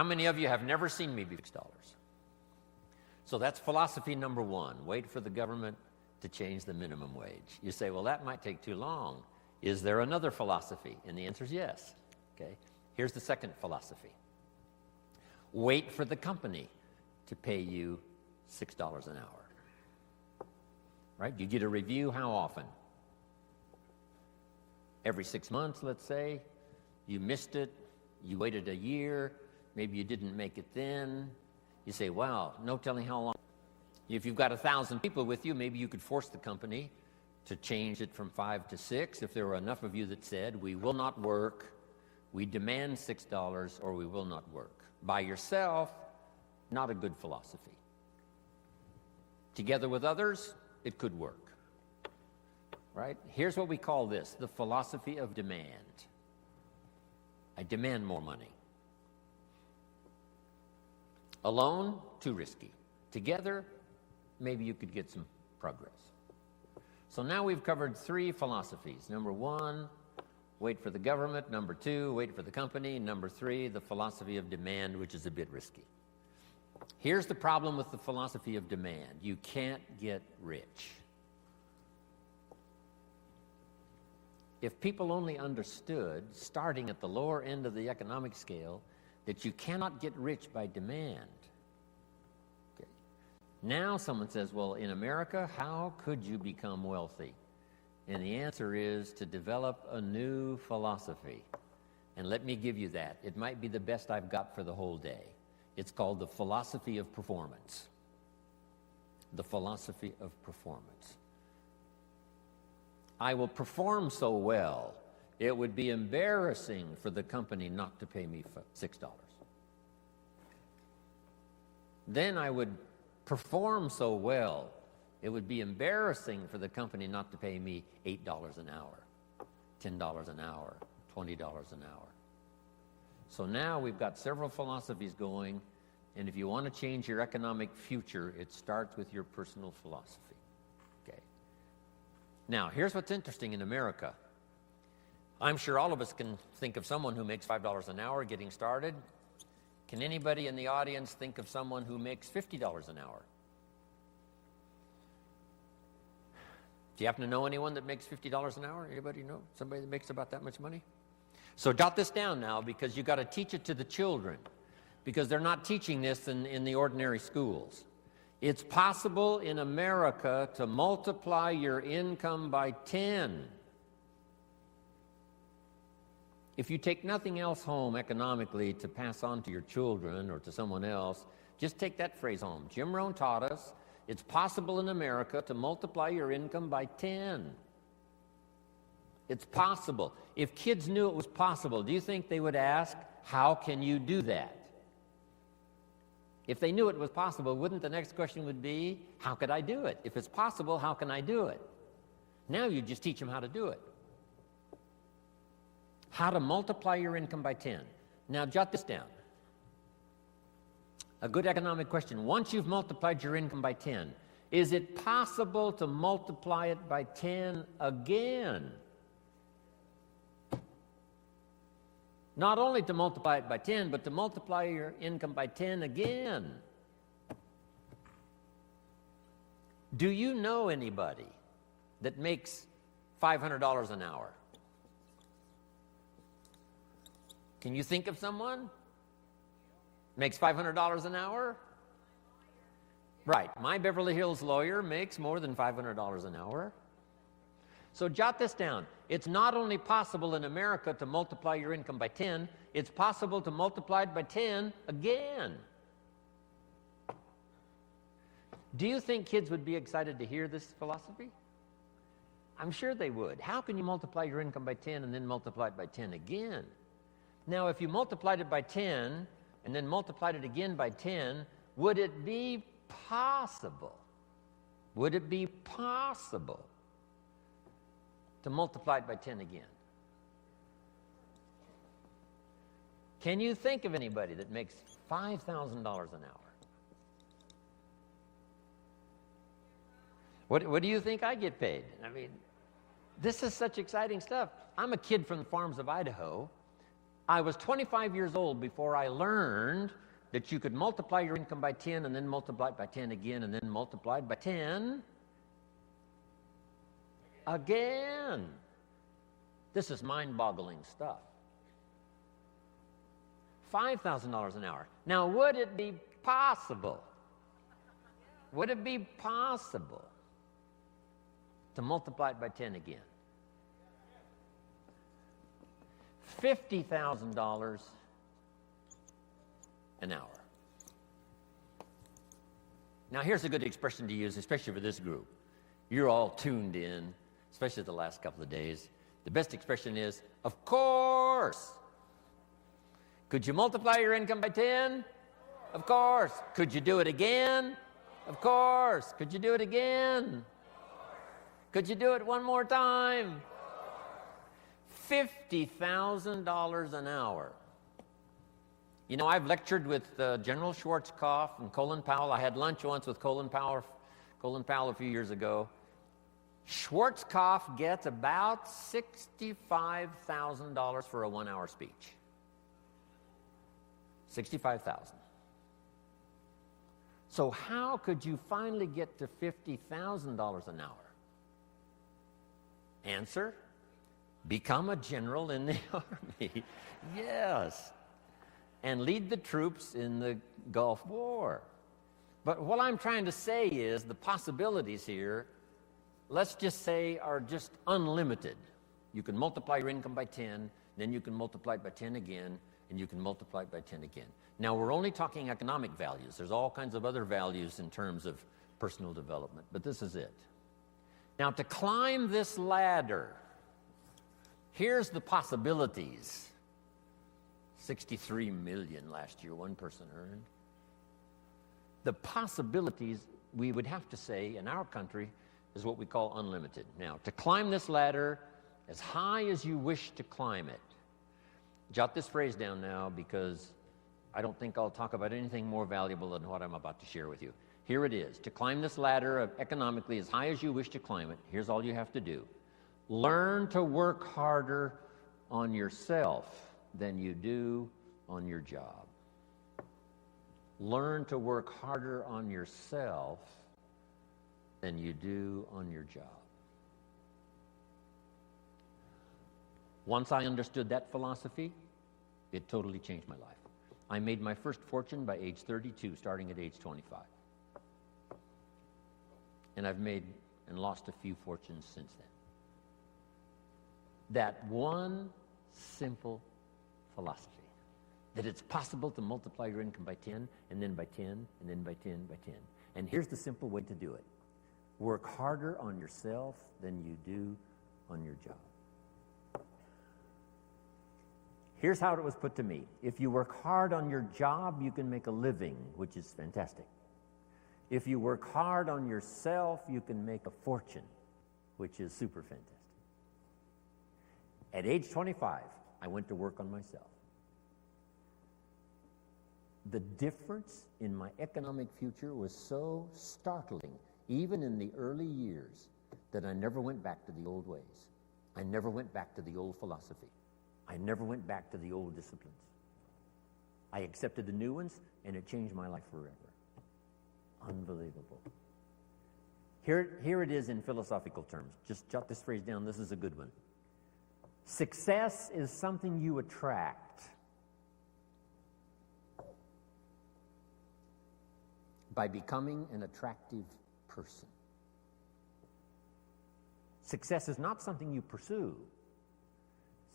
How many of you have never seen me before $6? So that's philosophy number one. Wait for the government to change the minimum wage. You say, well, that might take too long. Is there another philosophy? And the answer is yes. Okay. Here's the second philosophy. Wait for the company to pay you $6 an hour. Right? You get a review how often? Every 6 months, let's say. You missed it. You waited a year. Maybe you didn't make it then. You say, wow, no telling how long. If you've got 1,000 people with you, maybe you could force the company to change it from 5 to 6 if there were enough of you that said, we will not work, we demand $6, or we will not work. By yourself, not a good philosophy. Together with others, it could work. Right? Here's what we call this, the philosophy of demand. I demand more money. Alone, too risky. Together, maybe you could get some progress. So now we've covered 3 philosophies. Number 1, wait for the government. Number 2, wait for the company. Number 3, the philosophy of demand, which is a bit risky. Here's the problem with the philosophy of demand. You can't get rich. If people only understood, starting at the lower end of the economic scale, that you cannot get rich by demand. Okay. Now someone says, well, in America, how could you become wealthy? And the answer is to develop a new philosophy. And let me give you that. It might be the best I've got for the whole day. It's called the philosophy of performance. The philosophy of performance. I will perform so well, it would be embarrassing for the company not to pay me $6. Then I would perform so well, it would be embarrassing for the company not to pay me $8 an hour, $10 an hour, $20 an hour. So now we've got several philosophies going, and if you want to change your economic future, it starts with your personal philosophy. Okay. Now, here's what's interesting in America. I'm sure all of us can think of someone who makes $5 an hour getting started. Can anybody in the audience think of someone who makes $50 an hour? Do you happen to know anyone that makes $50 an hour? Anybody know somebody that makes about that much money? So jot this down now, because you've got to teach it to the children, because they're not teaching this in the ordinary schools. It's possible in America to multiply your income by 10. If you take nothing else home economically to pass on to your children or to someone else, just take that phrase home. Jim Rohn taught us it's possible in America to multiply your income by 10. It's possible. If kids knew it was possible, do you think they would ask, how can you do that? If they knew it was possible, wouldn't the next question would be, how could I do it? If it's possible, how can I do it? Now you just teach them how to do it. How to multiply your income by 10. Now jot this down. A good economic question. Once you've multiplied your income by 10, is it possible to multiply it by 10 again? Not only to multiply it by 10, but to multiply your income by 10 again. Do you know anybody that makes $500 an hour? Can you think of someone? Makes $500 an hour? Right. My Beverly Hills lawyer makes more than $500 an hour. So jot this down. It's not only possible in America to multiply your income by 10, it's possible to multiply it by 10 again. Do you think kids would be excited to hear this philosophy? I'm sure they would. How can you multiply your income by 10 and then multiply it by 10 again? Now, if you multiplied it by 10 and then multiplied it again by 10, would it be possible? Would it be possible to multiply it by 10 again? Can you think of anybody that makes $5,000 an hour? What do you think I get paid? I mean, this is such exciting stuff. I'm a kid from the farms of Idaho. I was 25 years old before I learned that you could multiply your income by 10 and then multiply it by 10 again and then multiply it by 10 again. This is mind-boggling stuff. $5,000 an hour. Now, would it be possible? Would it be possible to multiply it by 10 again? $50,000 an hour. Now, here's a good expression to use, especially for this group. You're all tuned in, especially the last couple of days. The best expression is, of course. Could you multiply your income by 10? Of course. Could you do it again? Of course. Could you do it again? Could you do it one more time? $50,000 an hour. You know, I've lectured with General Schwarzkopf and Colin Powell. I had lunch once with Colin Powell a few years ago. Schwarzkopf gets about $65,000 for a one-hour speech. $65,000. So how could you finally get to $50,000 an hour? Answer: become a general in the Army. Yes. And lead the troops in the Gulf War. But what I'm trying to say is the possibilities here, let's just say, are just unlimited. You can multiply your income by 10, then you can multiply it by 10 again, and you can multiply it by 10 again. Now, we're only talking economic values. There's all kinds of other values in terms of personal development, but this is it. Now, to climb this ladder, here's the possibilities. 63 million last year, one person earned. The possibilities, we would have to say, in our country, is what we call unlimited. Now, to climb this ladder as high as you wish to climb it, jot this phrase down now because I don't think I'll talk about anything more valuable than what I'm about to share with you. Here it is. To climb this ladder economically as high as you wish to climb it, here's all you have to do. Learn to work harder on yourself than you do on your job. Learn to work harder on yourself than you do on your job. Once I understood that philosophy, it totally changed my life. I made my first fortune by age 32, starting at age 25. And I've made and lost a few fortunes since then. That one simple philosophy, that it's possible to multiply your income by 10, and then by 10, and then by 10, by 10. And here's the simple way to do it. Work harder on yourself than you do on your job. Here's how it was put to me. If you work hard on your job, you can make a living, which is fantastic. If you work hard on yourself, you can make a fortune, which is super fantastic. At age 25, I went to work on myself. The difference in my economic future was so startling, even in the early years, that I never went back to the old ways. I never went back to the old philosophy. I never went back to the old disciplines. I accepted the new ones, and it changed my life forever. Unbelievable. Here it is in philosophical terms. Just jot this phrase down. This is a good one. Success is something you attract by becoming an attractive person. Success is not something you pursue.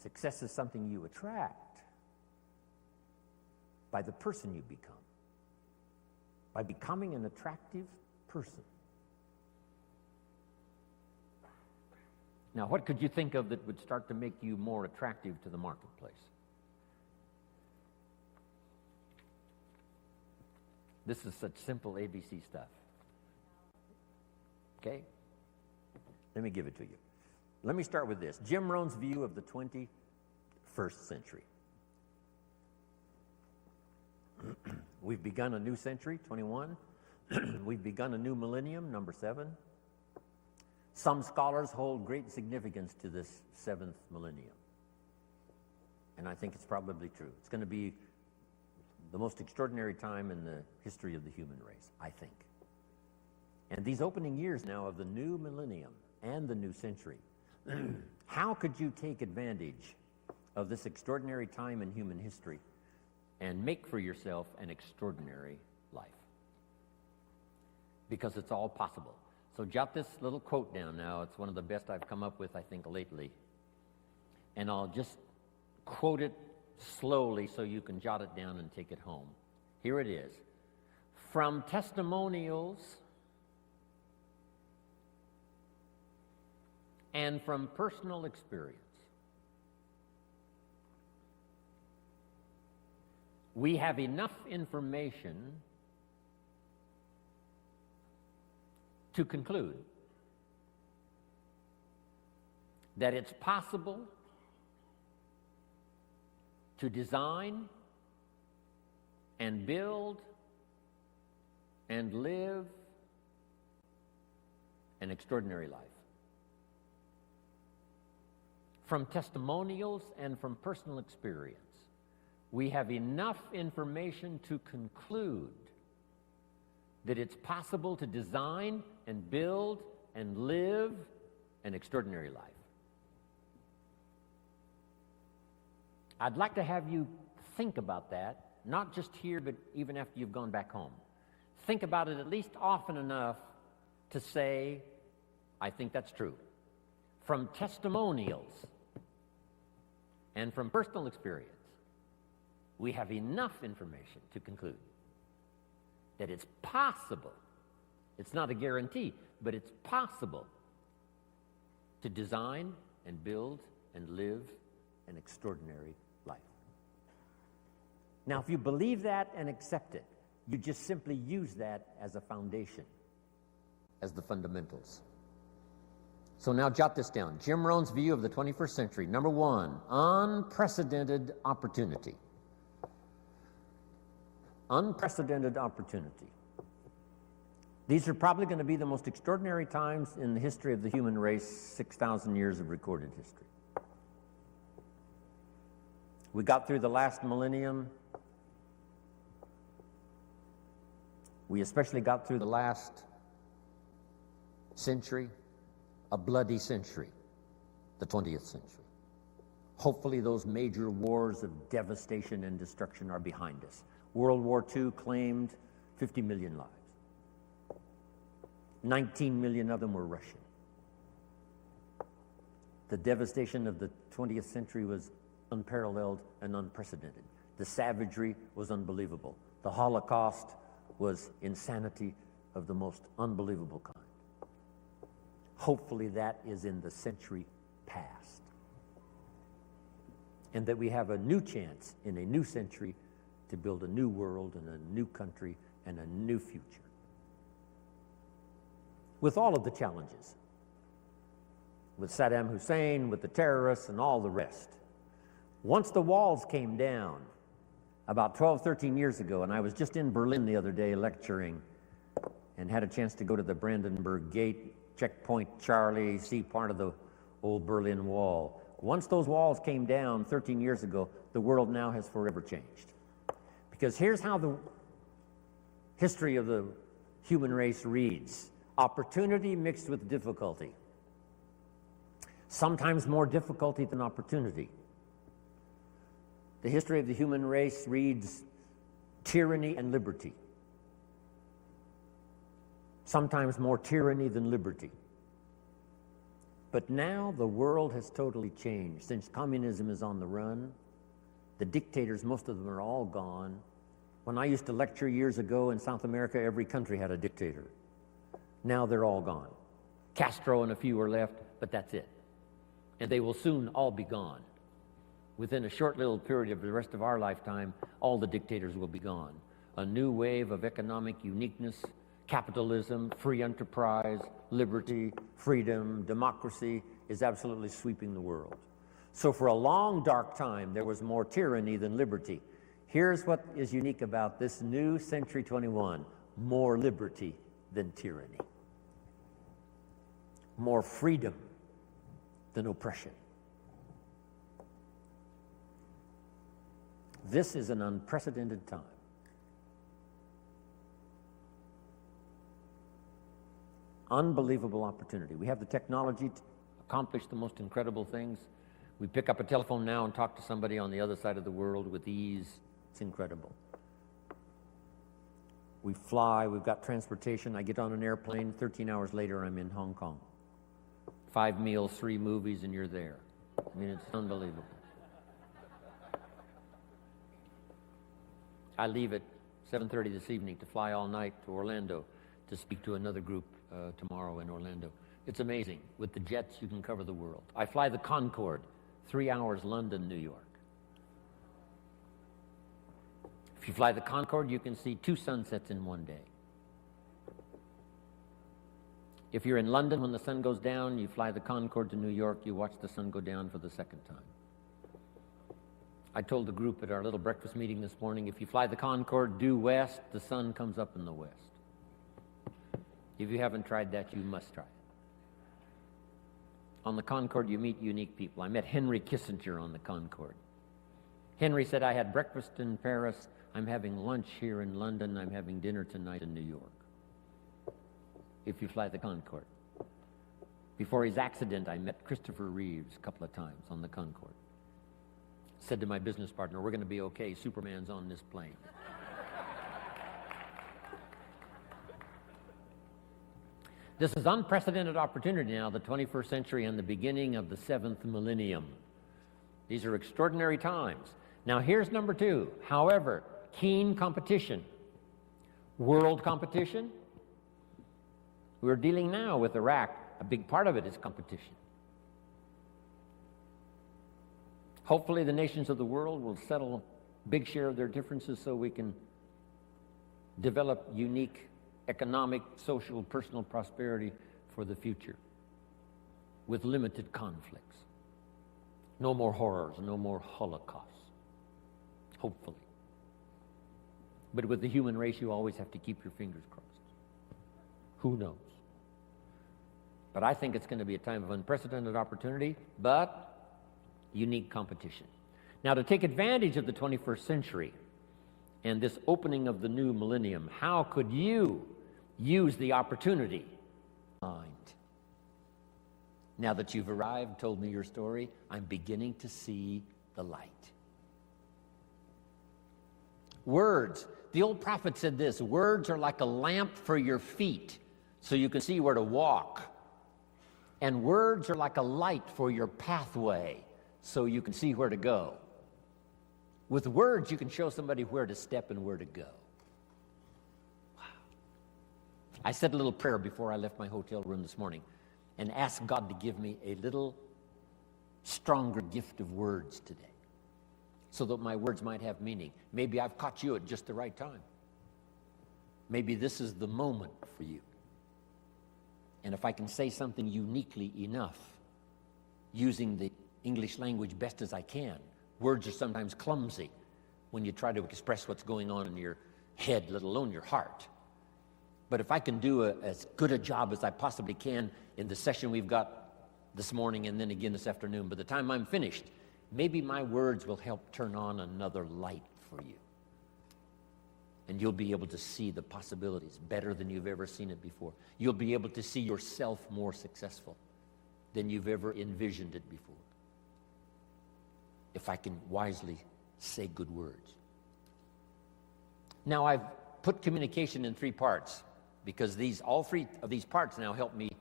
Success is something you attract by the person you become, by becoming an attractive person. Now, what could you think of that would start to make you more attractive to the marketplace? This is such simple ABC stuff. Okay? Let me give it to you. Let me start with this. Jim Rohn's view of the 21st century. We've begun a new century, 21. We've begun a new millennium, number 7. Some scholars hold great significance to this 7th millennium. And I think it's probably true. It's going to be the most extraordinary time in the history of the human race, I think. And these opening years now of the new millennium and the new century, how could you take advantage of this extraordinary time in human history and make for yourself an extraordinary life? Because it's all possible. So jot this little quote down now. It's one of the best I've come up with, I think, lately. And I'll just quote it slowly so you can jot it down and take it home. Here it is. From testimonials and from personal experience, we have enough information to conclude that it's possible to design and build and live an extraordinary life. From testimonials and from personal experience, we have enough information to conclude that it's possible to design and build and live an extraordinary life. I'd like to have you think about that, not just here, but even after you've gone back home. Think about it at least often enough to say, I think that's true. From testimonials and from personal experience, we have enough information to conclude that it's possible, it's not a guarantee, but it's possible to design and build and live an extraordinary life. Now, if you believe that and accept it, you just simply use that as a foundation, as the fundamentals. So now jot this down. Jim Rohn's view of the 21st century. Number one, unprecedented opportunity. Unprecedented opportunity. These are probably going to be the most extraordinary times in the history of the human race, 6,000 years of recorded history. We got through the last millennium. We especially got through the last century, a bloody century, the 20th century. Hopefully those major wars of devastation and destruction are behind us. World War II claimed 50 million lives. 19 million of them were Russian. The devastation of the 20th century was unparalleled and unprecedented. The savagery was unbelievable. The Holocaust was insanity of the most unbelievable kind. Hopefully that is in the century past. And that we have a new chance in a new century to build a new world and a new country and a new future. With all of the challenges. With Saddam Hussein, with the terrorists, and all the rest. Once the walls came down, about 12, 13 years ago, and I was just in Berlin the other day lecturing and had a chance to go to the Brandenburg Gate, Checkpoint Charlie, see part of the old Berlin Wall. Once those walls came down 13 years ago, the world now has forever changed. Because here's how the history of the human race reads. Opportunity mixed with difficulty. Sometimes more difficulty than opportunity. The history of the human race reads tyranny and liberty. Sometimes more tyranny than liberty. But now the world has totally changed. Since communism is on the run, the dictators, most of them are all gone. When I used to lecture years ago in South America, every country had a dictator. Now they're all gone. Castro and a few are left, but that's it. And they will soon all be gone. Within a short little period of the rest of our lifetime, all the dictators will be gone. A new wave of economic uniqueness, capitalism, free enterprise, liberty, freedom, democracy is absolutely sweeping the world. So for a long, dark time, there was more tyranny than liberty. Here's what is unique about this new Century 21, more liberty than tyranny. More freedom than oppression. This is an unprecedented time. Unbelievable opportunity. We have the technology to accomplish the most incredible things. We pick up a telephone now and talk to somebody on the other side of the world with ease. It's incredible. We fly, we've got transportation. I get on an airplane, 13 hours later I'm in Hong Kong. 5 meals, 3 movies, and you're there. I mean, it's unbelievable. I leave at 7:30 this evening to fly all night to Orlando to speak to another group tomorrow in Orlando. It's amazing. With the jets, you can cover the world. I fly the Concorde, 3 hours London, New York. If you fly the Concorde, you can see 2 sunsets in one day. If you're in London when the sun goes down, you fly the Concorde to New York, you watch the sun go down for the second time. I told the group at our little breakfast meeting this morning, if you fly the Concorde due west, the sun comes up in the west. If you haven't tried that, you must try it. On the Concorde, you meet unique people. I met Henry Kissinger on the Concorde. Henry said, I had breakfast in Paris, I'm having lunch here in London, I'm having dinner tonight in New York. If you fly the Concorde. Before his accident, I met Christopher Reeves a couple of times on the Concorde. Said to my business partner, we're going to be okay, Superman's on this plane. This is unprecedented opportunity now, the 21st century and the beginning of the 7th millennium. These are extraordinary times. Now here's number 2. However, keen competition. World competition. We're dealing now with Iraq. A big part of it is competition. Hopefully the nations of the world will settle a big share of their differences so we can develop unique economic, social, personal prosperity for the future with limited conflicts. No more horrors, no more holocausts, hopefully. But with the human race, you always have to keep your fingers crossed. Who knows? But I think it's going to be a time of unprecedented opportunity, but unique competition. Now, to take advantage of the 21st century and this opening of the new millennium, how could you use the opportunity? Now that you've arrived, told me your story, I'm beginning to see the light. Words. The old prophet said this, words are like a lamp for your feet, so you can see where to walk. And words are like a light for your pathway, so you can see where to go. With words, you can show somebody where to step and where to go. Wow. I said a little prayer before I left my hotel room this morning and asked God to give me a little stronger gift of words today so that my words might have meaning. Maybe I've caught you at just the right time. Maybe this is the moment for you. And if I can say something uniquely enough, using the English language best as I can, words are sometimes clumsy when you try to express what's going on in your head, let alone your heart. But if I can do as good a job as I possibly can in the session we've got this morning and then again this afternoon, by the time I'm finished, maybe my words will help turn on another light for you. And you'll be able to see the possibilities better than you've ever seen it before. You'll be able to see yourself more successful than you've ever envisioned it before. If I can wisely say good words. Now I've put communication in 3 parts because all 3 of these parts now help me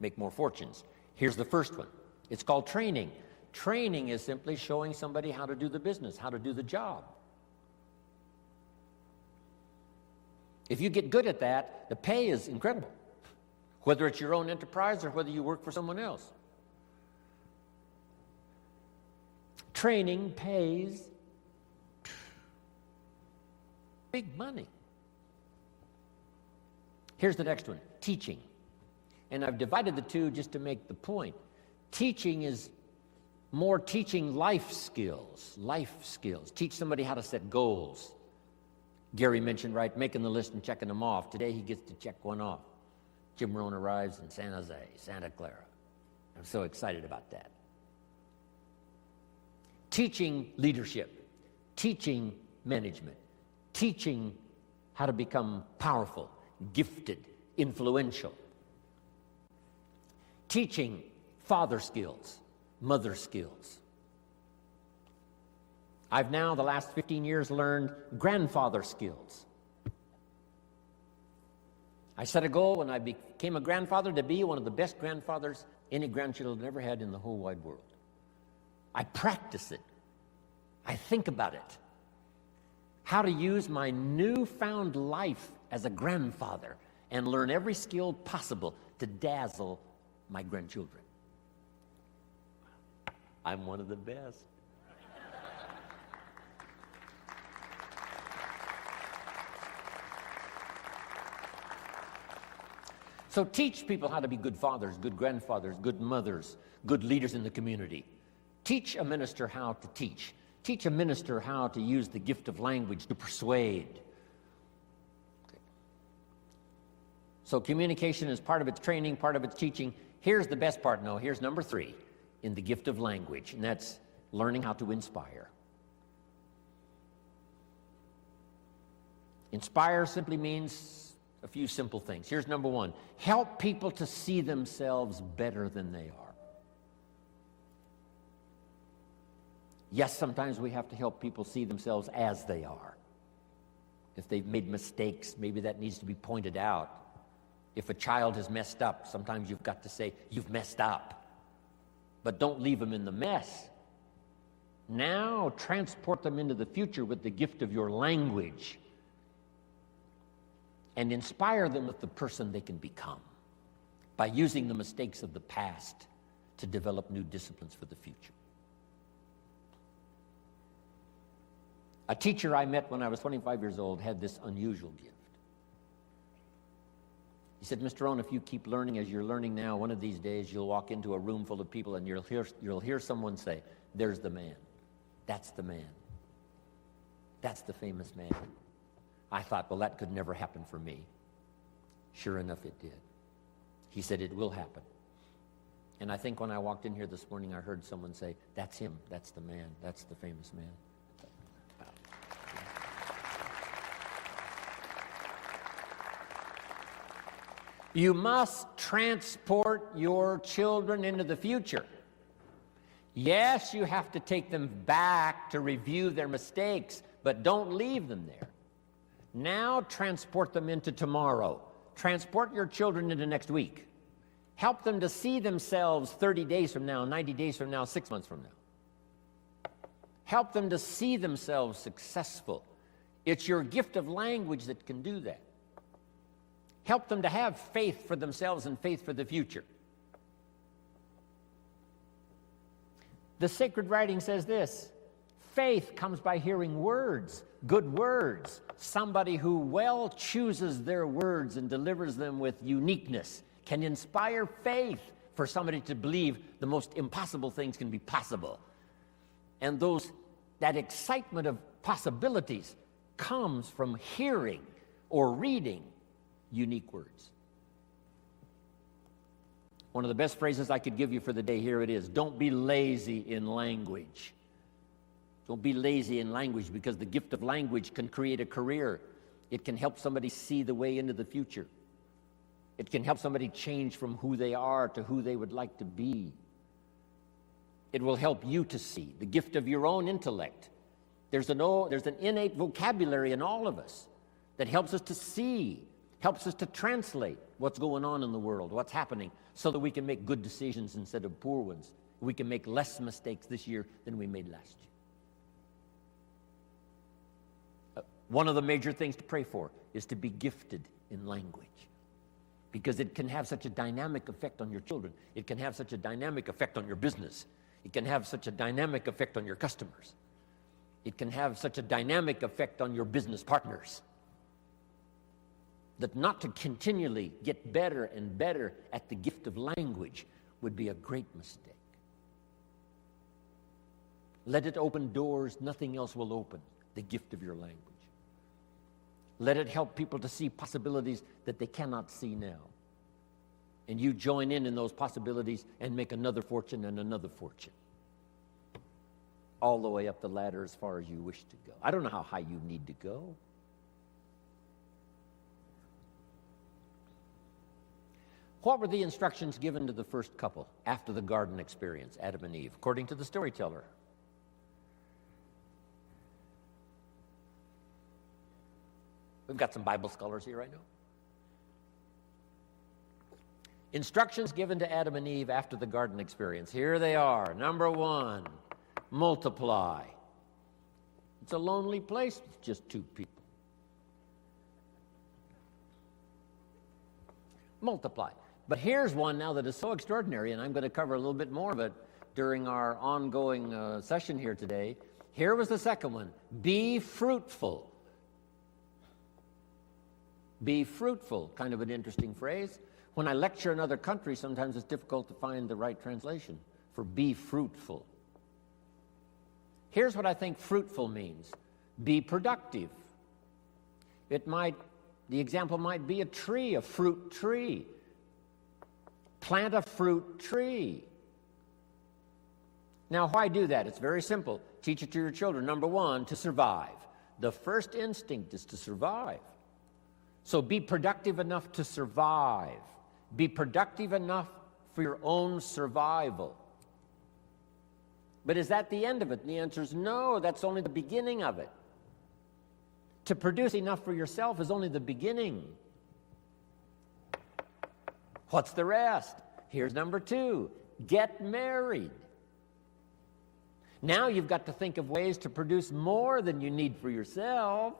make more fortunes. Here's the first one. It's called training. Training is simply showing somebody how to do the business, how to do the job. If you get good at that, the pay is incredible, whether it's your own enterprise or whether you work for someone else. Training pays big money. Here's the next one, teaching. And I've divided the 2 just to make the point. Teaching is more teaching life skills. Teach somebody how to set goals. Gary mentioned, right, making the list and checking them off. Today he gets to check one off. Jim Rohn arrives in San Jose, Santa Clara. I'm so excited about that. Teaching leadership. teaching management, teaching how to become powerful, gifted, influential, teaching father skills, mother skills. I've now, the last 15 years, learned grandfather skills. I set a goal when I became a grandfather to be one of the best grandfathers any grandchildren ever had in the whole wide world. I practice it. I think about it. How to use my newfound life as a grandfather and learn every skill possible to dazzle my grandchildren. I'm one of the best. So teach people how to be good fathers, good grandfathers, good mothers, good leaders in the community. Teach a minister how to teach. Teach a minister how to use the gift of language to persuade. Okay. So communication is part of its training, part of its teaching. Here's the best part. No, here's number 3 in the gift of language, and that's learning how to inspire. Inspire simply means a few simple things. Here's number 1. Help people to see themselves better than they are. Yes, sometimes we have to help people see themselves as they are. If they've made mistakes, maybe that needs to be pointed out. If a child has messed up, sometimes you've got to say, you've messed up. But don't leave them in the mess. Now transport them into the future with the gift of your language and inspire them with the person they can become by using the mistakes of the past to develop new disciplines for the future. A teacher I met when I was 25 years old had this unusual gift. He said, Mr. Rohn, if you keep learning as you're learning now, one of these days you'll walk into a room full of people and you'll hear someone say, there's the man. That's the man. That's the famous man. I thought, well, that could never happen for me. Sure enough, it did. He said, it will happen. And I think when I walked in here this morning, I heard someone say, that's him. That's the man. That's the famous man. You must transport your children into the future. Yes, you have to take them back to review their mistakes, but don't leave them there. Now transport them into tomorrow. Transport your children into next week. Help them to see themselves 30 days from now, 90 days from now, 6 months from now. Help them to see themselves successful. It's your gift of language that can do that. Help them to have faith for themselves and faith for the future. The sacred writing says this: faith comes by hearing words, good words. Somebody who well chooses their words and delivers them with uniqueness can inspire faith for somebody to believe the most impossible things can be possible. And that excitement of possibilities comes from hearing or reading unique words. One of the best phrases I could give you for the day, here it is: don't be lazy in language. Don't be lazy in language, because the gift of language can create a career. It can help somebody see the way into the future. It can help somebody change from who they are to who they would like to be. It will help you to see the gift of your own intellect. There's an innate vocabulary in all of us that helps us to see, helps us to translate what's going on in the world, what's happening, so that we can make good decisions instead of poor ones. We can make less mistakes this year than we made last year. One of the major things to pray for is to be gifted in language, because it can have such a dynamic effect on your children. It can have such a dynamic effect on your business. It can have such a dynamic effect on your customers. It can have such a dynamic effect on your business partners, that not to continually get better and better at the gift of language would be a great mistake. Let it open doors nothing else will open, the gift of your language. Let it help people to see possibilities that they cannot see now. And you join in those possibilities and make another fortune and another fortune. all the way up the ladder as far as you wish to go. I don't know how high you need to go. What were the instructions given to the first couple after the garden experience, Adam and Eve, according to the storyteller? We've got some Bible scholars here, I know. Instructions given to Adam and Eve after the garden experience. Here they are. Number 1, multiply. It's a lonely place with just 2 people. Multiply. But here's one now that is so extraordinary, and I'm going to cover a little bit more of it during our ongoing session here today. Here was the second one. Be fruitful. Be fruitful, kind of an interesting phrase. When I lecture in other countries, sometimes it's difficult to find the right translation for be fruitful. Here's what I think fruitful means. Be productive. The example might be a tree, a fruit tree. Plant a fruit tree. Now, why do that? It's very simple. Teach it to your children. Number 1, to survive. The first instinct is to survive. So be productive enough to survive. Be productive enough for your own survival. But is that the end of it? And the answer is no, that's only the beginning of it. To produce enough for yourself is only the beginning. What's the rest? Here's number 2, get married. Now you've got to think of ways to produce more than you need for yourself.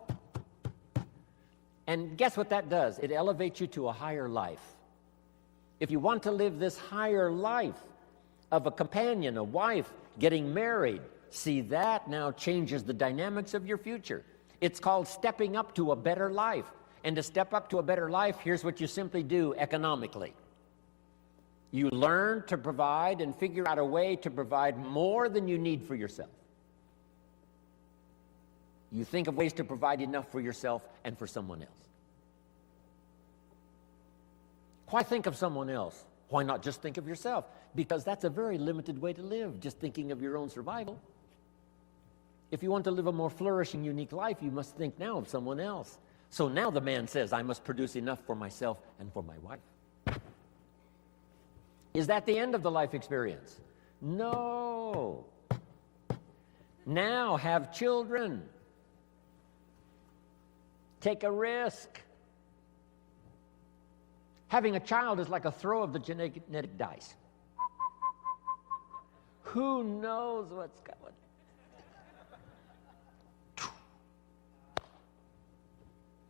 And guess what that does? It elevates you to a higher life. If you want to live this higher life of a companion, a wife, getting married, see, that now changes the dynamics of your future. It's called stepping up to a better life. And to step up to a better life, here's what you simply do economically. You learn to provide and figure out a way to provide more than you need for yourself. You think of ways to provide enough for yourself and for someone else. Why think of someone else? Why not just think of yourself? Because that's a very limited way to live, just thinking of your own survival. If you want to live a more flourishing, unique life, you must think now of someone else. So now the man says, I must produce enough for myself and for my wife. Is that the end of the life experience? No. Now have children. Take a risk. Having a child is like a throw of the genetic dice. Who knows what's coming?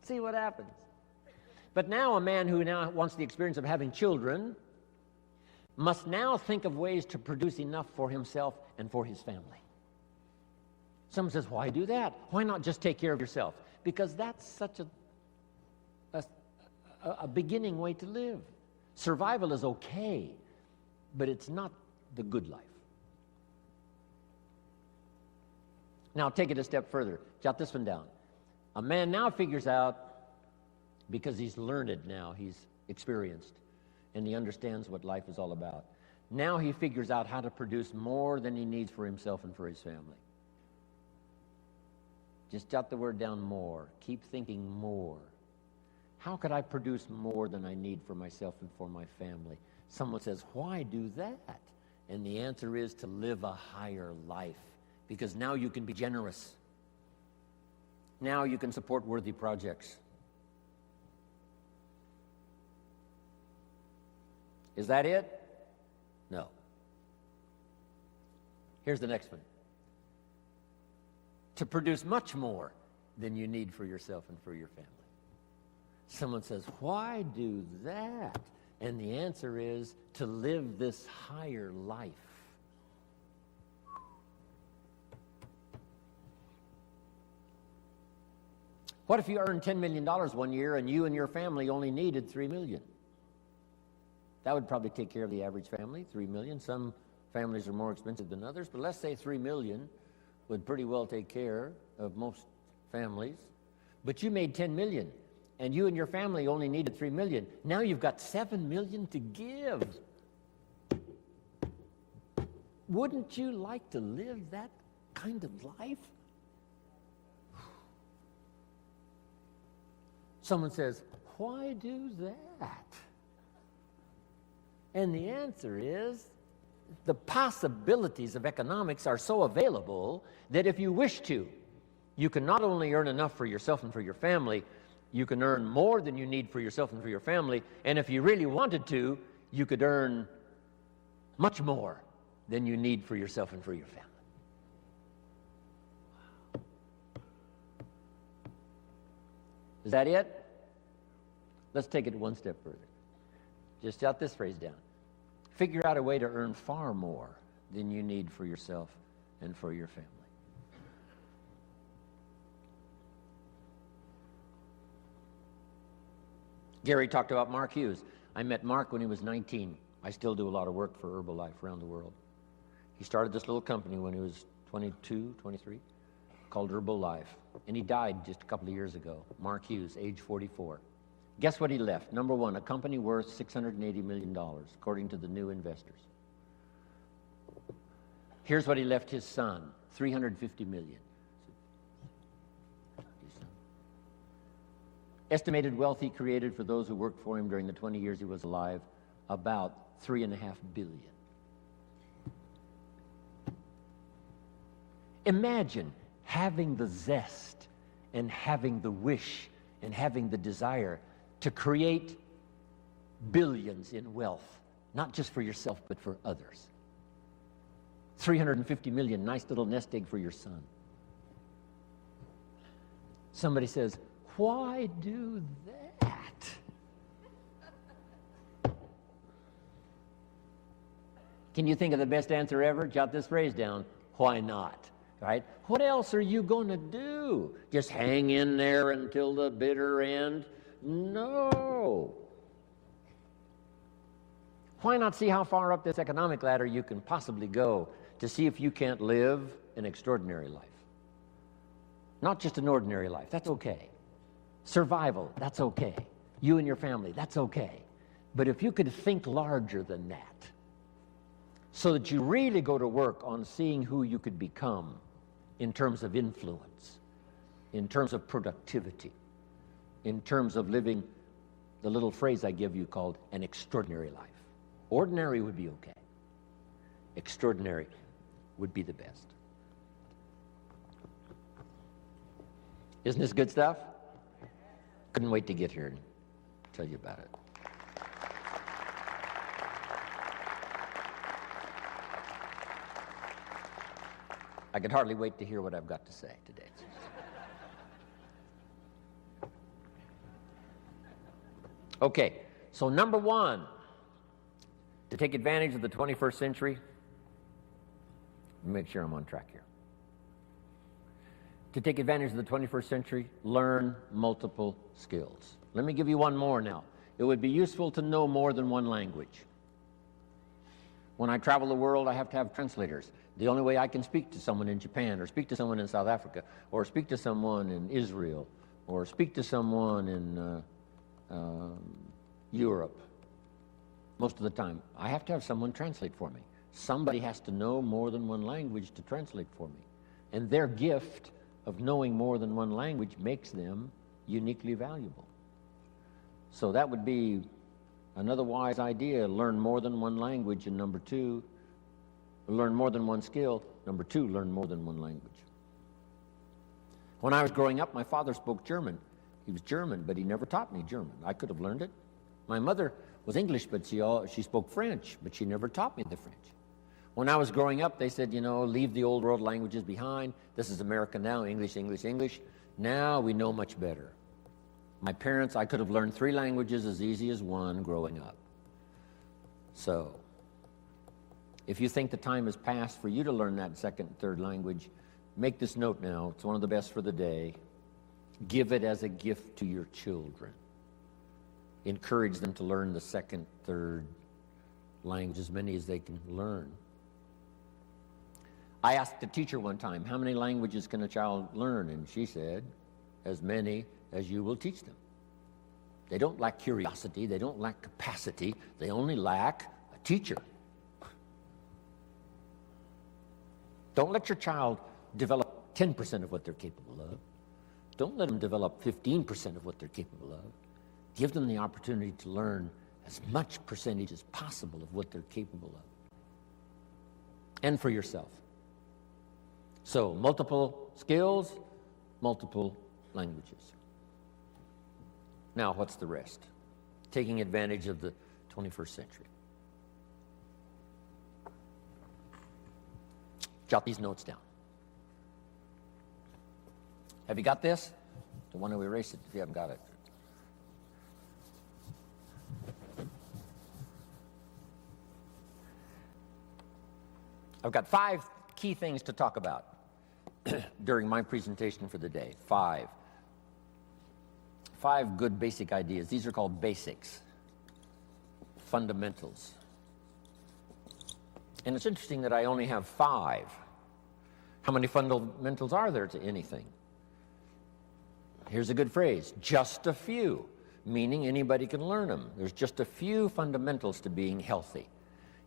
See what happens. But now a man who now wants the experience of having children must now think of ways to produce enough for himself and for his family. Someone says, why do that? Why not just take care of yourself? Because that's such a beginning way to live. Survival is okay, but it's not the good life. Now take it a step further. Jot this one down. A man now figures out, because he's learned now, he's experienced, and he understands what life is all about. Now he figures out how to produce more than he needs for himself and for his family. Just jot the word down, more. Keep thinking more. How could I produce more than I need for myself and for my family? Someone says, why do that? And the answer is to live a higher life, because now you can be generous. Now you can support worthy projects. Is that it? No. Here's the next one. To produce much more than you need for yourself and for your family. Someone says, why do that? And the answer is to live this higher life. What if you earned $10 million one year and you and your family only needed $3 million? That would probably take care of the average family, $3 million. Some families are more expensive than others, but let's say $3 million would pretty well take care of most families. But you made $10 million, and you and your family only needed $3 million. Now you've got $7 million to give. Wouldn't you like to live that kind of life? Someone says, why do that? And the answer is, the possibilities of economics are so available that if you wish to, you can not only earn enough for yourself and for your family, you can earn more than you need for yourself and for your family, and if you really wanted to, you could earn much more than you need for yourself and for your family. Is that it? Let's take it one step further. Just jot this phrase down. Figure out a way to earn far more than you need for yourself and for your family. Gary talked about Mark Hughes. I met Mark when he was 19. I still do a lot of work for Herbalife around the world. He started this little company when he was 22, 23, called Herbalife. And he died just a couple of years ago. Mark Hughes, age 44. Guess what he left? Number one, a company worth $680 million, according to the new investors. Here's what he left his son, $350 million. Estimated wealth he created for those who worked for him during the 20 years he was alive, about $3.5 billion. Imagine having the zest and having the wish and having the desire to create billions in wealth, not just for yourself, but for others. 350 million, nice little nest egg for your son. Somebody says, why do that? Can you think of the best answer ever? Jot this phrase down. Why not? Right? What else are you going to do? Just hang in there until the bitter end? No. Why not see how far up this economic ladder you can possibly go to see if you can't live an extraordinary life? Not just an ordinary life. That's okay. Survival, that's okay. You and your family, that's okay. But if you could think larger than that, so that you really go to work on seeing who you could become in terms of influence, in terms of productivity, in terms of living the little phrase I give you called an extraordinary life. Ordinary would be okay. Extraordinary would be the best. Isn't this good stuff? Couldn't wait to get here and tell you about it. I could hardly wait to hear what I've got to say today. Okay, so number one, to take advantage of the 21st century, make sure I'm on track here. To take advantage of the 21st century, learn multiple skills. Let me give you one more now. It would be useful to know more than one language. When I travel the world, I have to have translators. The only way I can speak to someone in Japan, or speak to someone in South Africa, or speak to someone in Israel, or speak to someone in Europe, most of the time, I have to have someone translate for me. Somebody has to know more than one language to translate for me. And their gift of knowing more than one language makes them uniquely valuable. So that would be another wise idea. Learn more than one language, and number two, learn more than one skill. Number two, learn more than one language. When I was growing up, my father spoke German. He was German, but he never taught me German. I could have learned it. My mother was English, but she spoke French, but she never taught me the French. When I was growing up, they said, you know, leave the old world languages behind. This is America now, English, English, English. Now we know much better. My parents, I could have learned 3 languages as easy as one growing up. So, if you think the time has passed for you to learn that second, third language, make this note now. It's one of the best for the day. Give it as a gift to your children. Encourage them to learn the second, third language, as many as they can learn. I asked a teacher one time, how many languages can a child learn? And she said, as many as you will teach them. They don't lack curiosity. They don't lack capacity. They only lack a teacher. Don't let your child develop 10% of what they're capable of. Don't let them develop 15% of what they're capable of. Give them the opportunity to learn as much percentage as possible of what they're capable of. And for yourself. So, multiple skills, multiple languages. Now, what's the rest? Taking advantage of the 21st century. Jot these notes down. Have you got this? Don't want to erase it if you haven't got it. I've got 5 key things to talk about during my presentation for the day. 5 good basic ideas. These are called basics, fundamentals. And it's interesting that I only have 5. How many fundamentals are there to anything? Here's a good phrase, just a few, meaning anybody can learn them. There's just a few fundamentals to being healthy.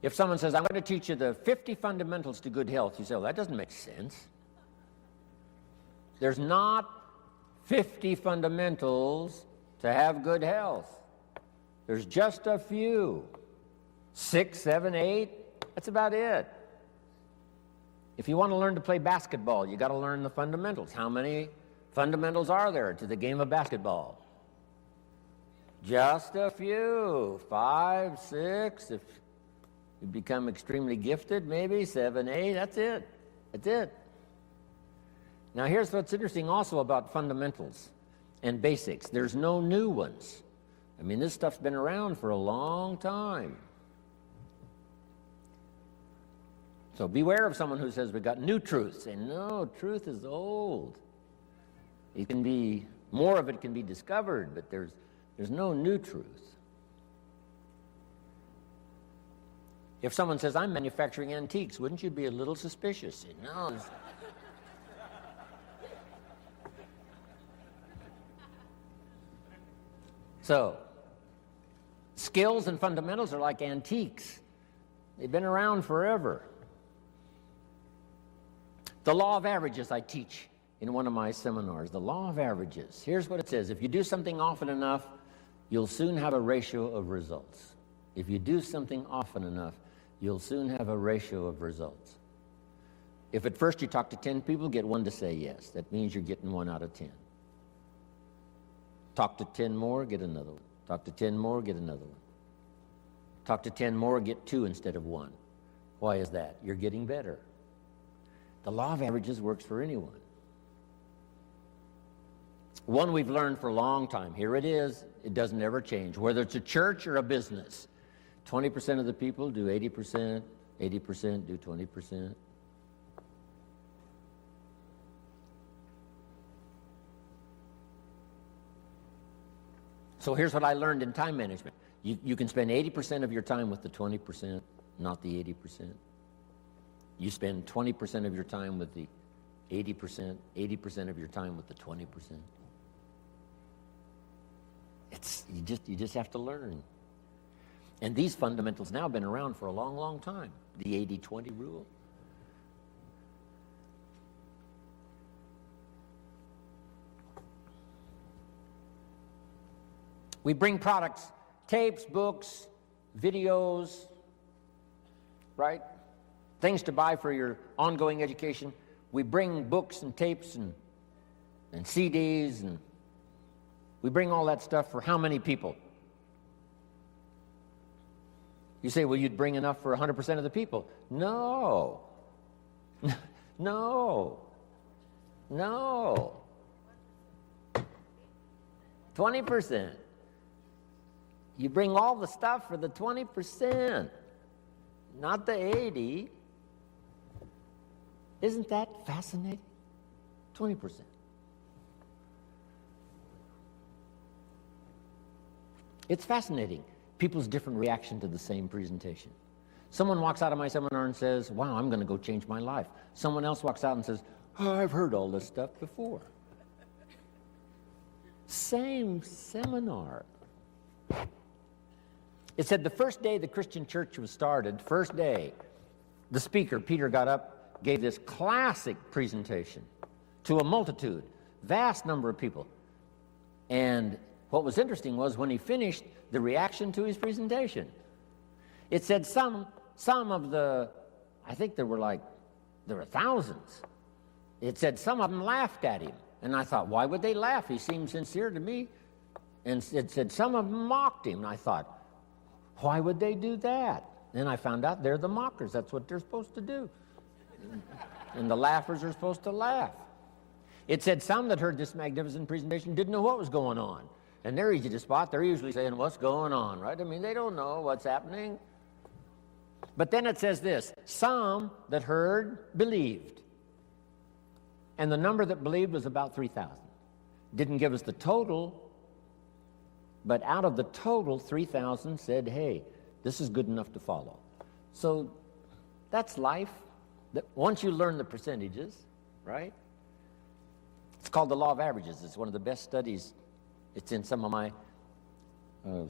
If someone says, I'm going to teach you the 50 fundamentals to good health, you say, well, that doesn't make sense. There's not 50 fundamentals to have good health. There's just a few. 6, 7, 8, that's about it. If you want to learn to play basketball, you got to learn the fundamentals. How many fundamentals are there to the game of basketball? Just a few. 5, 6, if you become extremely gifted, maybe 7, 8, that's it. That's it. Now here's what's interesting also about fundamentals and basics. There's no new ones. I mean, this stuff's been around for a long time. So beware of someone who says we've got new truths. Say, no, truth is old. It can be, more of it can be discovered, but there's no new truth. If someone says, I'm manufacturing antiques, wouldn't you be a little suspicious? Say, no. So, skills and fundamentals are like antiques. They've been around forever. The law of averages I teach in one of my seminars. The law of averages. Here's what it says. If you do something often enough, you'll soon have a ratio of results. If you do something often enough, you'll soon have a ratio of results. If at first you talk to 10 people, get 1 to say yes. That means you're getting 1 out of 10. Talk to 10 more, get another one. Talk to 10 more, get another one. Talk to 10 more, get 2 instead of 1. Why is that? You're getting better. The law of averages works for anyone. One we've learned for a long time. Here it is. It doesn't ever change. Whether it's a church or a business, 20% of the people do 80%, 80% do 20%. So here's what I learned in time management. You can spend 80% of your time with the 20%, not the 80%. You spend 20% of your time with the 80%, 80% of your time with the 20%. You just have to learn. And these fundamentals now have been around for a long, long time. The 80-20 rule. We bring products, tapes, books, videos, right? Things to buy for your ongoing education. We bring books and tapes and CDs, and we bring all that stuff for how many people? You say, well, you'd bring enough for 100% of the people. No. No. No. 20%. You bring all the stuff for the 20%, not the 80%. Isn't that fascinating? 20%. It's fascinating, people's different reaction to the same presentation. Someone walks out of my seminar and says, wow, I'm going to go change my life. Someone else walks out and says, oh, I've heard all this stuff before. Same seminar. It said the first day the Christian church was started, first day, the speaker, Peter, got up gave this classic presentation to a multitude, vast number of people. And what was interesting was when he finished, the reaction to his presentation. It said some of the, I think there were thousands. It said some of them laughed at him. And I thought, why would they laugh? He seemed sincere to me. And it said some of them mocked him. And I thought, why would they do that? And I found out they're the mockers. That's what they're supposed to do. And the laughers are supposed to laugh. It said some that heard this magnificent presentation didn't know what was going on. And they're easy to spot. They're usually saying, what's going on, right? I mean, they don't know what's happening. But then it says this, some that heard believed. And the number that believed was about 3,000. Didn't give us the total, but out of the total, 3,000 said, hey, this is good enough to follow. So that's life. Once you learn the percentages, right? It's called the law of averages. It's one of the best studies. It's in some of my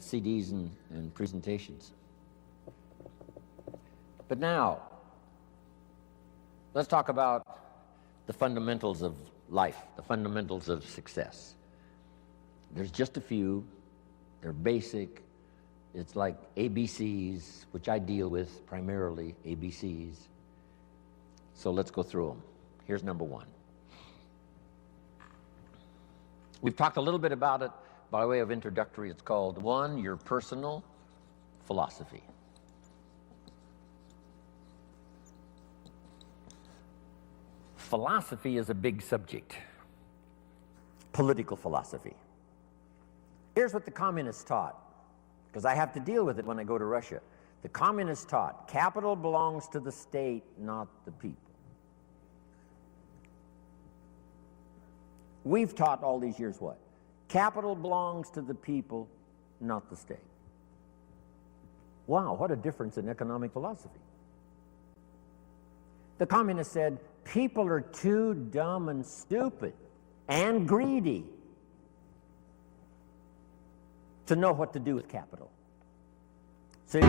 CDs and presentations. But now, let's talk about the fundamentals of life, the fundamentals of success. There's just a few. They're basic. It's like ABCs, which I deal with primarily, ABCs. So let's go through them. Here's number one. We've talked a little bit about it by way of introductory. It's called, one, your personal philosophy. Philosophy is a big subject. Political philosophy. Here's what the communists taught, because I have to deal with it when I go to Russia. The communists taught, capital belongs to the state, not the people. We've taught all these years what? Capital belongs to the people, not the state. Wow, what a difference in economic philosophy. The communists said, people are too dumb and stupid and greedy to know what to do with capital. So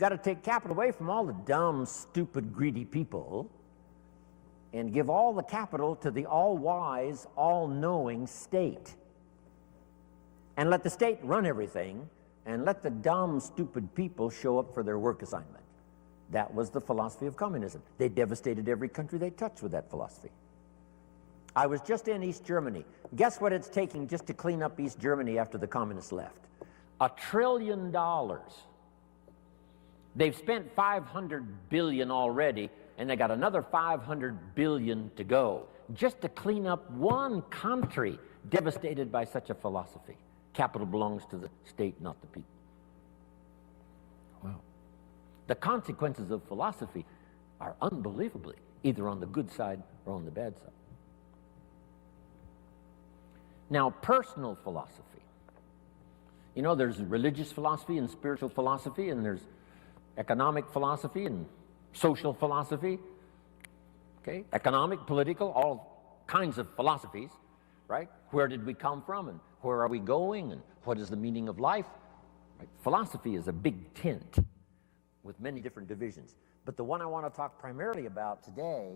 got to take capital away from all the dumb, stupid, greedy people and give all the capital to the all-wise, all-knowing state. And let the state run everything and let the dumb, stupid people show up for their work assignment. That was the philosophy of communism. They devastated every country they touched with that philosophy. I was just in East Germany. Guess what it's taking just to clean up East Germany after the communists left? $1 trillion. They've spent $500 billion already, and they got another $500 billion to go, just to clean up one country devastated by such a philosophy. Capital belongs to the state, not the people. Wow. The consequences of philosophy are unbelievably either on the good side or on the bad side. Now, personal philosophy. You know, there's religious philosophy and spiritual philosophy, and there's economic philosophy and social philosophy, okay? Economic, political, all kinds of philosophies, right? Where did we come from, and where are we going, and what is the meaning of life? Right? Philosophy is a big tent with many different divisions. But the one I want to talk primarily about today,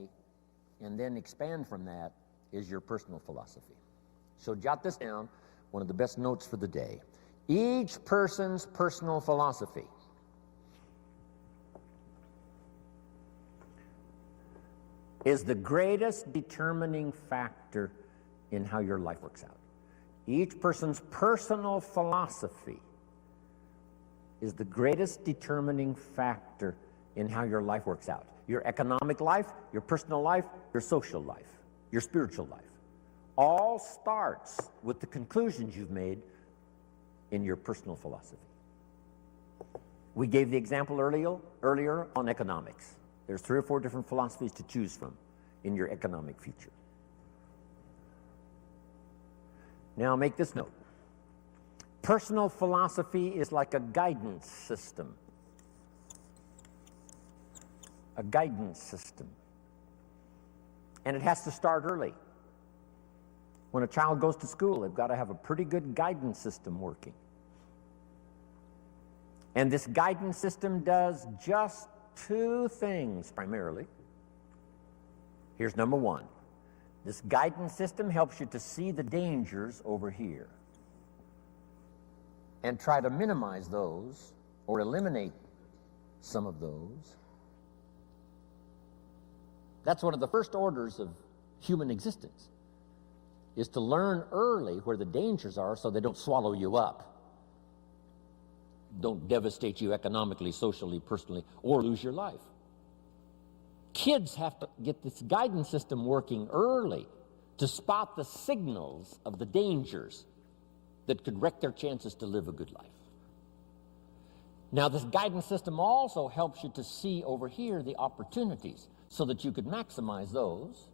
and then expand from that, is your personal philosophy. So jot this down, one of the best notes for the day. Each person's personal philosophy is the greatest determining factor in how your life works out. Each person's personal philosophy is the greatest determining factor in how your life works out. Your economic life, your personal life, your social life, your spiritual life, all starts with the conclusions you've made in your personal philosophy. We gave the example earlier on economics. There's 3 or 4 different philosophies to choose from in your economic future. Now make this note. Personal philosophy is like a guidance system. A guidance system. And it has to start early. When a child goes to school, they've got to have a pretty good guidance system working. And this guidance system does just 2 things primarily. Here's number 1. This guidance system helps you to see the dangers over here and try to minimize those or eliminate some of those. That's one of the first orders of human existence, is to learn early where the dangers are so they don't swallow you up, don't devastate you economically, socially, personally, or lose your life. Kids have to get this guidance system working early to spot the signals of the dangers that could wreck their chances to live a good life. Now, this guidance system also helps you to see over here the opportunities so that you could maximize those.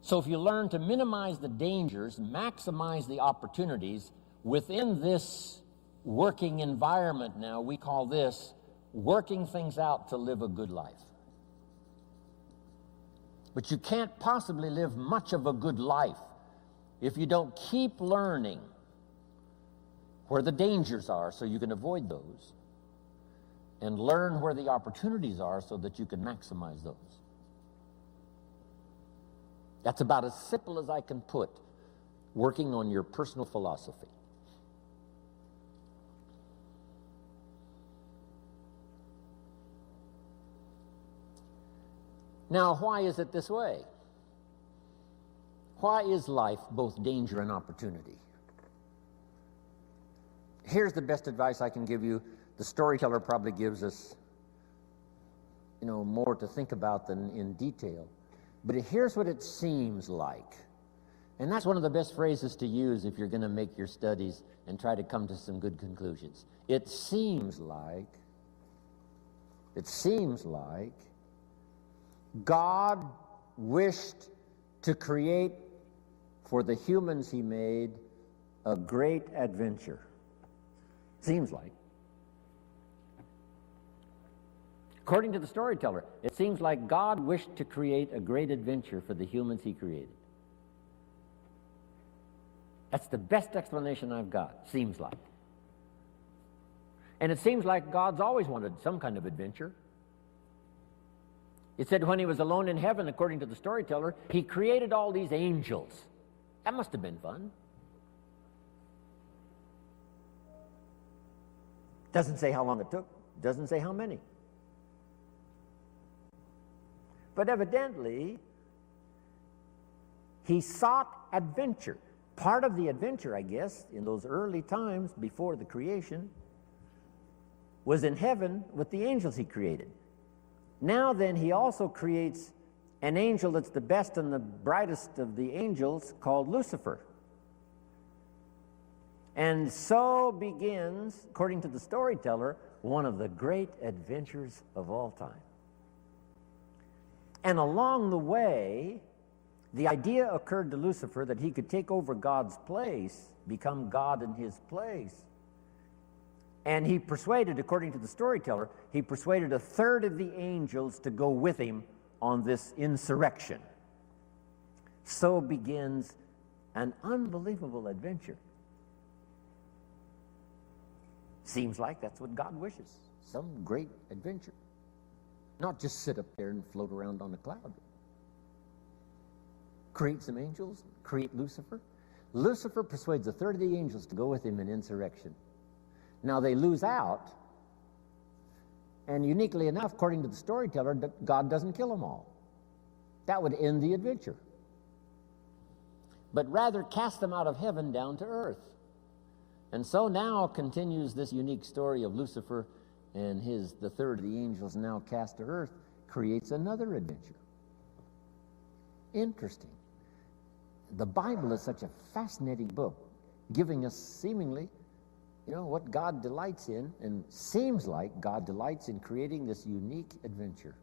So if you learn to minimize the dangers, maximize the opportunities within this working environment now, we call this working things out to live a good life. But you can't possibly live much of a good life if you don't keep learning where the dangers are so you can avoid those, and learn where the opportunities are so that you can maximize those. That's about as simple as I can put working on your personal philosophy. Now, why is it this way? Why is life both danger and opportunity? Here's the best advice I can give you. The storyteller probably gives us, more to think about than in detail. But here's what it seems like. And that's one of the best phrases to use if you're going to make your studies and try to come to some good conclusions. It seems like God wished to create for the humans he made a great adventure. Seems like. According to the storyteller, it seems like God wished to create a great adventure for the humans he created. That's the best explanation I've got, seems like. And it seems like God's always wanted some kind of adventure. It said when he was alone in heaven, according to the storyteller, he created all these angels. That must have been fun. Doesn't say how long it took. Doesn't say how many. But evidently, he sought adventure. Part of the adventure, I guess, in those early times before the creation, was in heaven with the angels he created. Now then, he also creates an angel that's the best and the brightest of the angels, called Lucifer. And so begins, according to the storyteller, one of the great adventures of all time. And along the way, the idea occurred to Lucifer that he could take over God's place, become God in his place. And he persuaded, according to the storyteller, he persuaded a third of the angels to go with him on this insurrection. So begins an unbelievable adventure. Seems like that's what God wishes, some great adventure. Not just sit up there and float around on a cloud. Create some angels, create Lucifer. Lucifer persuades a third of the angels to go with him in insurrection. Now they lose out, And uniquely enough, according to the storyteller, God doesn't kill them all. That would end the adventure. But rather cast them out of heaven down to earth. And so now continues this unique story of Lucifer and the third of the angels now cast to earth, creates another adventure. Interesting. The Bible is such a fascinating book, giving us seemingly, what God delights in, and seems like God delights in creating this unique adventure.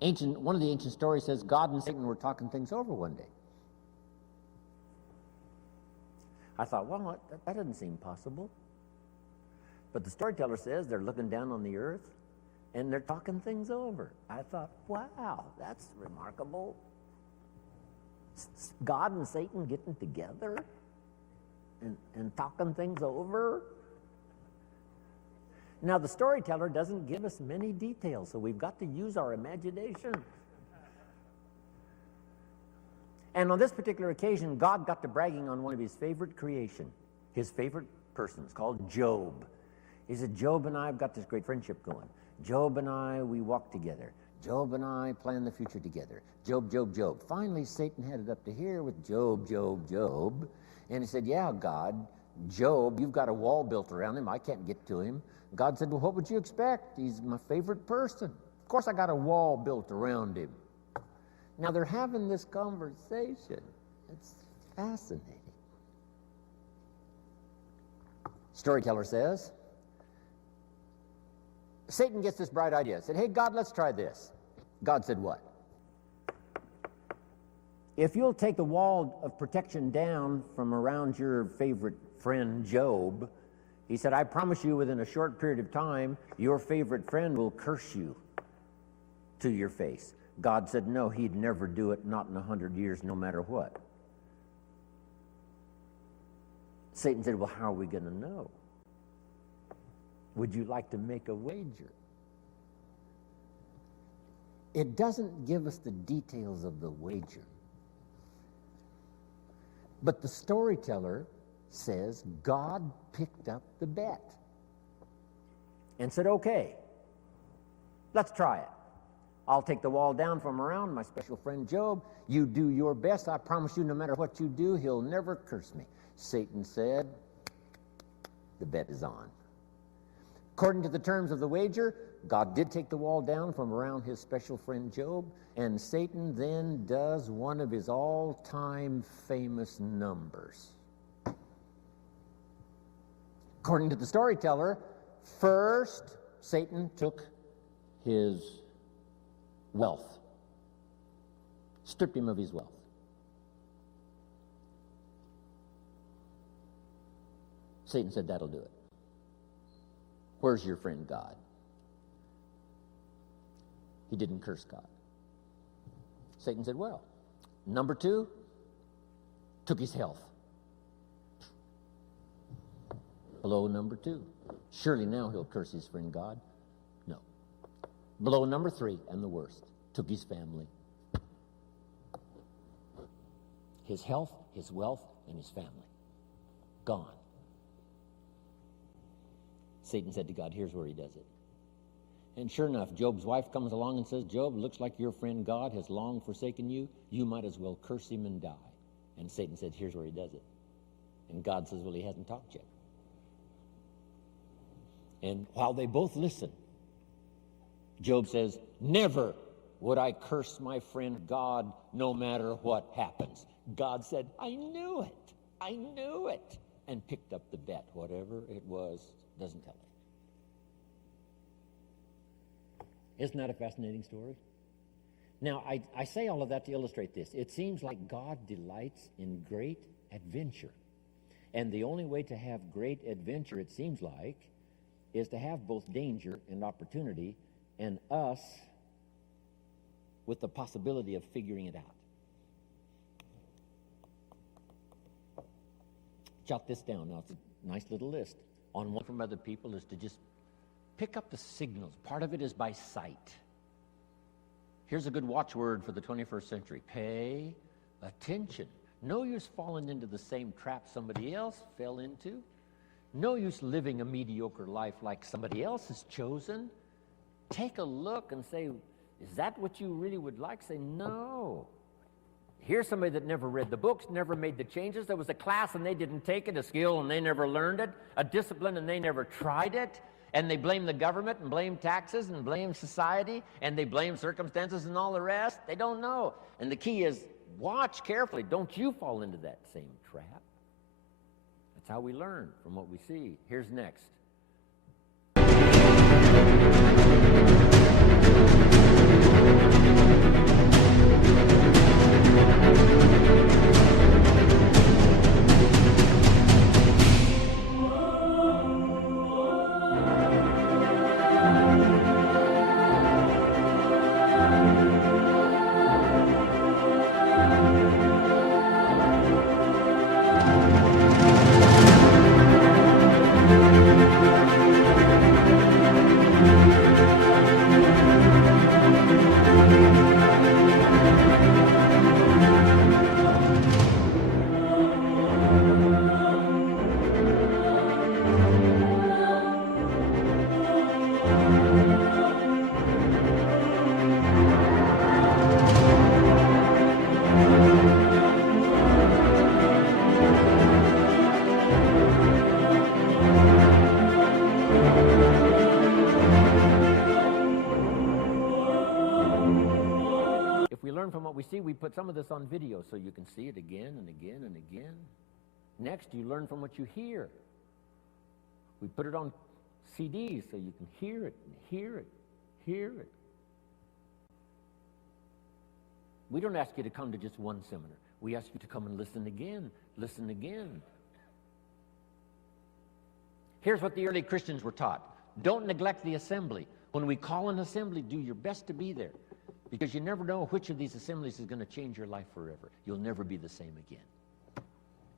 One of the ancient stories says God and Satan were talking things over one day. I thought, well, that doesn't seem possible. But the storyteller says they're looking down on the earth and they're talking things over. I thought, wow, that's remarkable. God and Satan getting together and talking things over. Now, the storyteller doesn't give us many details, so we've got to use our imagination. And on this particular occasion, God got to bragging on one of his favorite creation, his favorite persons, called Job. He said, Job and I have got this great friendship going. Job and I, we walk together. Job and I plan the future together. Job, Job, Job. Finally, Satan had it up to here with Job, Job, Job. And he said, yeah, God, Job, you've got a wall built around him. I can't get to him. God said, well, what would you expect? He's my favorite person. Of course, I got a wall built around him. Now, they're having this conversation. It's fascinating. Storyteller says, Satan gets this bright idea. Said, hey, God, let's try this. God said, what? If you'll take the wall of protection down from around your favorite friend, Job, he said, I promise you within a short period of time, your favorite friend will curse you to your face. God said, no, he'd never do it, not in 100 years, no matter what. Satan said, well, how are we going to know? Would you like to make a wager? It doesn't give us the details of the wager. But the storyteller says God picked up the bet and said, okay, let's try it. I'll take the wall down from around my special friend Job. You do your best. I promise you, no matter what you do, he'll never curse me. Satan said, the bet is on. According to the terms of the wager, God did take the wall down from around his special friend Job, and Satan then does one of his all-time famous numbers. According to the storyteller, first, Satan took his wealth, stripped him of his wealth. Satan said, that'll do it. Where's your friend God? He didn't curse God. Satan said, well, number two, took his health. Blow number two. Surely now he'll curse his friend God. No. Blow number three, and the worst, took his family. His health, his wealth, and his family. Gone. Satan said to God, here's where he does it. And sure enough, Job's wife comes along and says, Job, looks like your friend God has long forsaken you. You might as well curse him and die. And Satan said, here's where he does it. And God says, well, he hasn't talked yet. And while they both listen, Job says, never would I curse my friend God no matter what happens. God said, I knew it. I knew it. And picked up the bet, whatever it was, doesn't tell it. Isn't that a fascinating story? Now, I say all of that to illustrate this. It seems like God delights in great adventure. And the only way to have great adventure, it seems like, is to have both danger and opportunity, and us with the possibility of figuring it out. Jot this down. Now, it's a nice little list. On one from other people is to just pick up the signals. Part of it is by sight. Here's a good watchword for the 21st century. Pay attention. No use falling into the same trap somebody else fell into. No use living a mediocre life like somebody else has chosen. Take a look and say, is that what you really would like? Say, no. Here's somebody that never read the books, never made the changes. There was a class and they didn't take it, a skill and they never learned it, a discipline and they never tried it. And they blame the government and blame taxes and blame society and they blame circumstances and all the rest. They don't know. And the key is, watch carefully. Don't you fall into that same trap. That's how we learn from what we see. Here's next. From what we see, we put some of this on video so you can see it again and again and again. Next, you learn from what you hear. We put it on CDs so you can hear it and hear it, hear it. We don't ask you to come to just one seminar. We ask you to come and listen again, listen again. Here's what the early Christians were taught. Don't neglect the assembly. When we call an assembly, do your best to be there. Because you never know which of these assemblies is going to change your life forever. You'll never be the same again.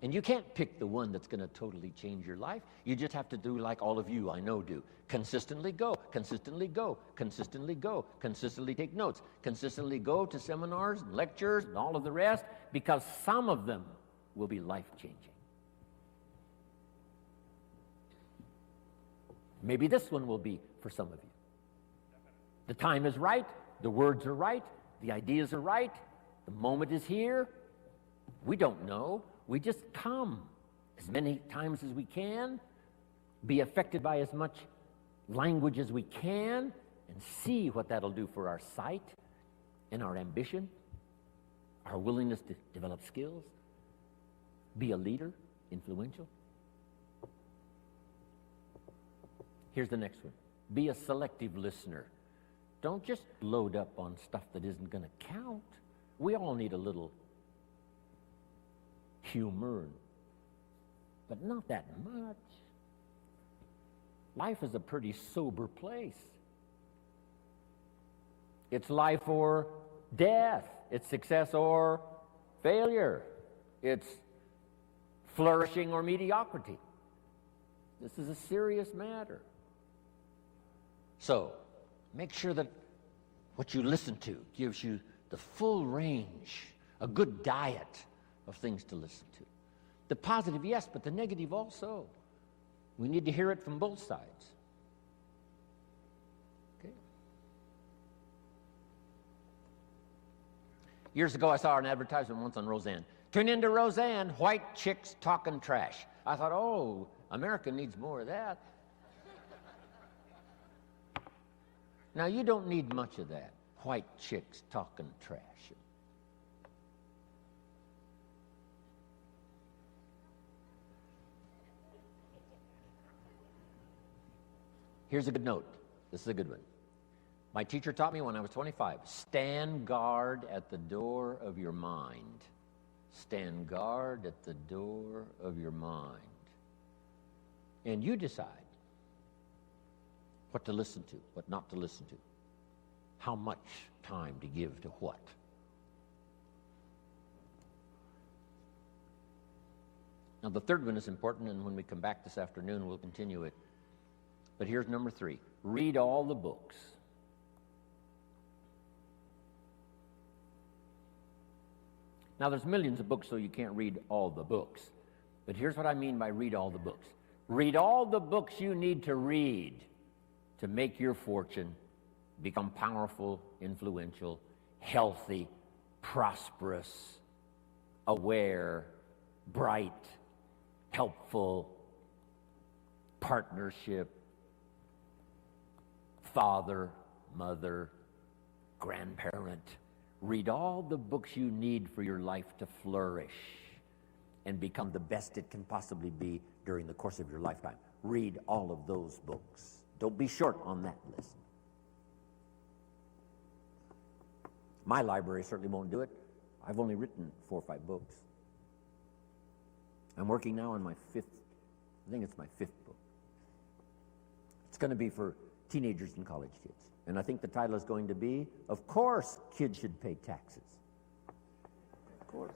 And you can't pick the one that's going to totally change your life. You just have to do like all of you I know do. Consistently go, consistently go, consistently go, consistently take notes, consistently go to seminars and lectures and all of the rest, because some of them will be life-changing. Maybe this one will be for some of you. The time is right. The words are right, the ideas are right, the moment is here. We don't know. We just come as many times as we can, be affected by as much language as we can, and see what that'll do for our sight and our ambition, our willingness to develop skills, be a leader, influential. Here's the next one. Be a selective listener. Don't just load up on stuff that isn't going to count. We all need a little humor, but not that much. Life is a pretty sober place. It's life or death. It's success or failure. It's flourishing or mediocrity. This is a serious matter. So, make sure that what you listen to gives you the full range, a good diet of things to listen to. The positive, yes, but the negative also. We need to hear it from both sides. Okay. Years ago, I saw an advertisement once on Roseanne. Tune into Roseanne, white chicks talking trash. I thought, oh, America needs more of that. Now, you don't need much of that. White chicks talking trash. Here's a good note. This is a good one. My teacher taught me when I was 25, stand guard at the door of your mind. Stand guard at the door of your mind. And you decide what to listen to, what not to listen to, how much time to give to what. Now, the third one is important, and when we come back this afternoon, we'll continue it. But here's number 3. Read all the books. Now, there's millions of books, so you can't read all the books. But here's what I mean by read all the books. Read all the books you need to read to make your fortune, become powerful, influential, healthy, prosperous, aware, bright, helpful, partnership, father, mother, grandparent. Read all the books you need for your life to flourish and become the best it can possibly be during the course of your lifetime. Read all of those books. Don't be short on that list. My library certainly won't do it. I've only written 4 or 5 books. I'm working now on my 5th, I think it's my 5th book. It's going to be for teenagers and college kids. And I think the title is going to be, Of Course Kids Should Pay Taxes. Of course.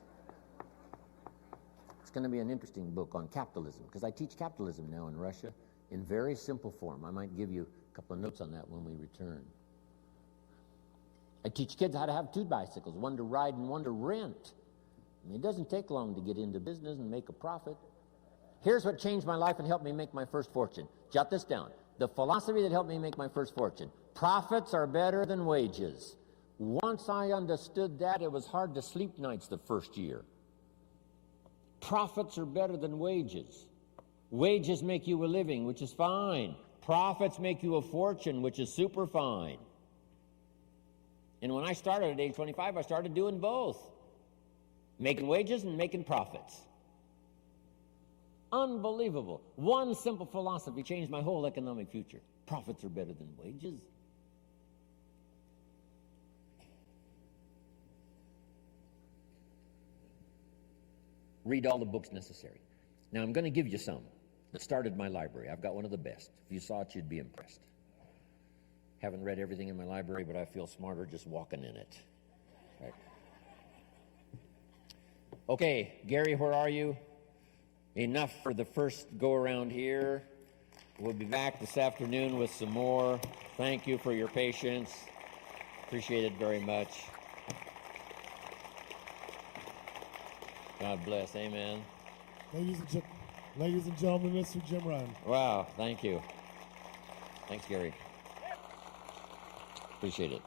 It's going to be an interesting book on capitalism, because I teach capitalism now in Russia in very simple form. I might give you a couple of notes on that when we return. I teach kids how to have 2 bicycles, one to ride and one to rent. I mean, it doesn't take long to get into business and make a profit. Here's what changed my life and helped me make my first fortune. Jot this down. The philosophy that helped me make my first fortune. Profits are better than wages. Once I understood that, it was hard to sleep nights the first year. Profits are better than wages. Wages make you a living, which is fine. Profits make you a fortune, which is super fine. And when I started at age 25, I started doing both. Making wages and making profits. Unbelievable. One simple philosophy changed my whole economic future. Profits are better than wages. Read all the books necessary. Now, I'm going to give you some that started my library. I've got one of the best. If you saw it, you'd be impressed. Haven't read everything in my library, but I feel smarter just walking in it. Right. Okay, Gary, where are you? Enough for the first go-around here. We'll be back this afternoon with some more. Thank you for your patience. Appreciate it very much. God bless. Amen. Ladies and gentlemen, Mr. Jim Rohn. Wow, thank you. Thanks, Gary. Appreciate it.